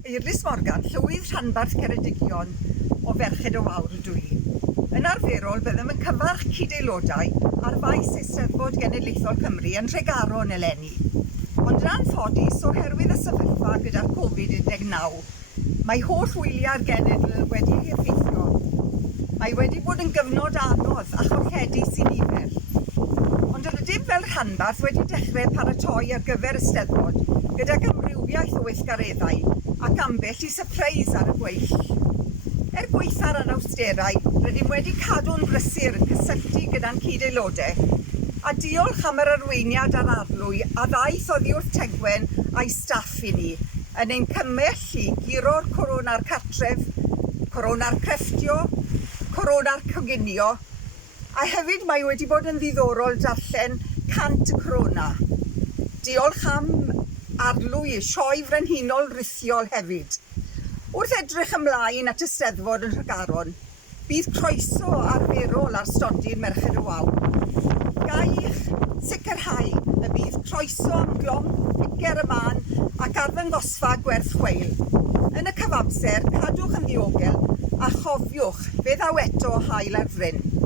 Eirlys Morgan, llywydd rhanbarth Ceredigion o Ferched y Wawr ydw i. Yn arferol, byddem yn cyfarch cyd-aelodau ar faes Eisteddfod Genedlaethol Cymru yn Tregaron eleni. Ond yn anffodus, oherwydd y sefyllfa gyda'r Covid-19, mae holl wyliau'r genedl wedi ei effeithio. Mae wedi bod yn gyfnod anodd a chorchedus i nifer. Ond rydym fel rhanbarth wedi dechrau paratoi ar gyfer y Steddfod gydag amrywiaeth o weithgareddau ac ambell i sypreis ar y gweill. Gweithar yn awsterau, rydym wedi cadw'n brysur yn cysylltu gyda'n cyd-aelodau a diolch am yr arweiniad a'r arlwy a ddaeth oddi wrth Tegwen a'i staff i ni yn ein cymell i guro'r corona'r cartref, corona'r crefftio, corona'r coginio a hefyd mae wedi bod yn ddiddorol darllen 100 y corona. Diolch am arlwy sioe frenhinol rithiol hefyd. Wrth edrych ymlaen at y Steddfod yn Tregaron, bydd croeso arferol ar stondin Merched y Wawr. Gaich sicrhau y bydd croeso am glonc, picer y man ac arddangosfa gwerth chweil. Yn y cyfamser, cadwch yn ddiogel a chofiwch fe ddaw eto hael ar fryn.